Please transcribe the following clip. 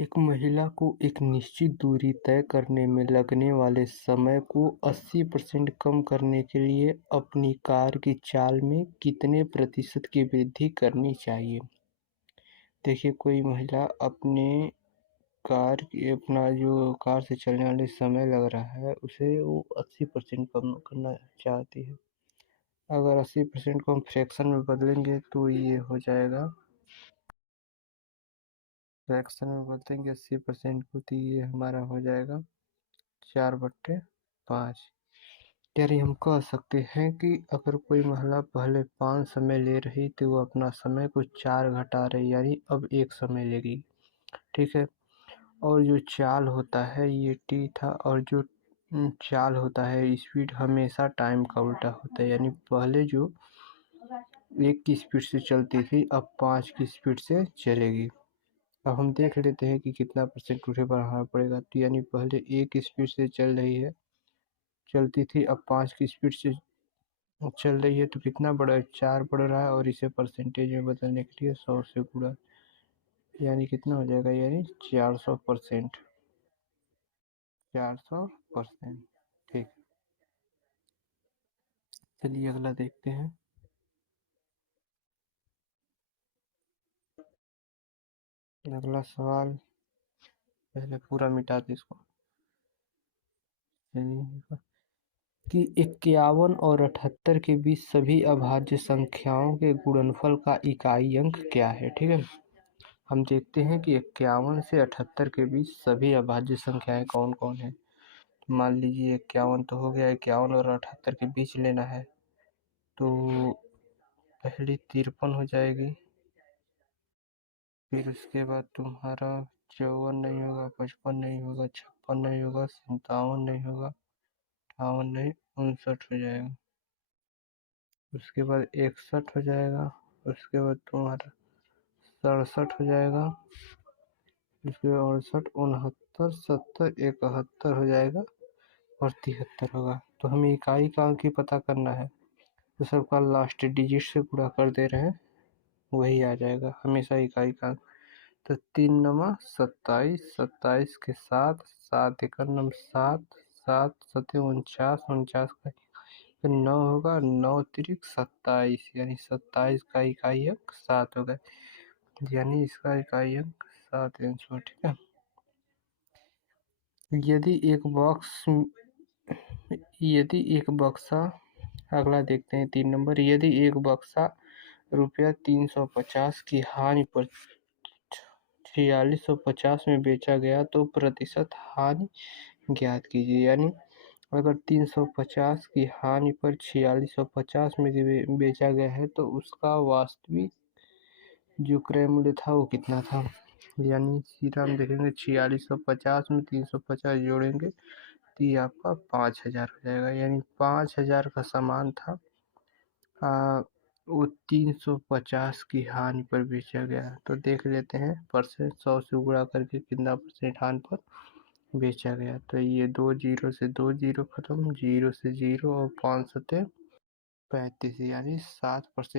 एक महिला को एक निश्चित दूरी तय करने में लगने वाले समय को 80% कम करने के लिए अपनी कार की चाल में कितने प्रतिशत की वृद्धि करनी चाहिए? देखिए, कोई महिला अपना जो कार से चलने वाले समय लग रहा है उसे वो 80% कम करना चाहती है। अगर 80% को हम फ्रैक्शन में बदलेंगे तो ये हो जाएगा, फ्रैक्शन में बदलेंगे 80% को तो ये हमारा हो जाएगा 4/5। यानी हम कह सकते हैं कि अगर कोई महिला पहले 5 समय ले रही तो वो अपना समय को 4 घटा रही, यानी अब 1 समय लेगी। ठीक है। और जो चाल होता है ये टी था, और जो चाल होता है स्पीड हमेशा टाइम का उल्टा होता है, यानी पहले जो 1 की स्पीड से चलती थी अब 5 की स्पीड से चलेगी। अब हम देख लेते हैं कि कितना परसेंट उसे बढ़ाना पड़ेगा। तो यानी पहले 1 स्पीड से चलती थी, अब 5 की स्पीड से चल रही है, तो कितना बढ़ा है? 4 बढ़ रहा है, और इसे परसेंटेज में बदलने के लिए 100 से गुणा, यानी कितना हो जाएगा? यानी 400%। 400%। ठीक। चलिए अगला देखते हैं। अगला सवाल, पहले पूरा मिटा दे इसको। कि 51 और 78 के बीच सभी अभाज्य संख्याओं के गुणनफल का इकाई अंक क्या है? ठीक है। हम देखते हैं कि 51 से 78 के बीच सभी अभाज्य संख्याएं कौन कौन है। मान लीजिए 51 तो हो गया, 51 और 78 के बीच लेना है, तो पहली 53 हो जाएगी, फिर उसके बाद तुम्हारा 54 नहीं होगा, 55 नहीं होगा, 56 नहीं होगा, 57 नहीं होगा, 58 नहीं, 59 हो जाएगा। उसके बाद 61 हो जाएगा, उसके बाद तुम्हारा 67 हो जाएगा, उसके बाद 68, 69, 70, 71 हो जाएगा, और 73 होगा। तो हमें इकाई का अंक ही पता करना है, तो सबका लास्ट डिजिट से गुणा कर दे रहे हैं, वही आ जाएगा हमेशा इकाई का। तो 3×9 = 27, 27 के साथ 7 × 7, 7 7 49, 49 का 9 होगा, 9 तिरिक 27, यानी 27 का इकाई अंक 7 होगा, यानी इसका इकाई अंक 7 आंसर। ठीक है। यदि एक बक्सा, अगला देखते हैं 3 नंबर। यदि एक बक्सा ₹350 की हानि पर 4650 में बेचा गया तो प्रतिशत हानि ज्ञात कीजिए। यानी अगर 350 की हानि पर 4650 में बेचा गया है तो उसका वास्तविक जो क्रय मूल्य था वो कितना था। यानी सीधा हम देखेंगे 4650 में 350 जोड़ेंगे तो ये आपका 5000 हो जाएगा, यानी 5000 का सामान था, वो 350 की हानि पर बेचा गया। तो देख लेते हैं परसेंट, 100 से गुणा करके कितना परसेंट हानि पर बेचा गया। तो ये 2 जीरो से 2 जीरो खत्म, 0 से 0 और 5 सत्ते 35, यानी 7%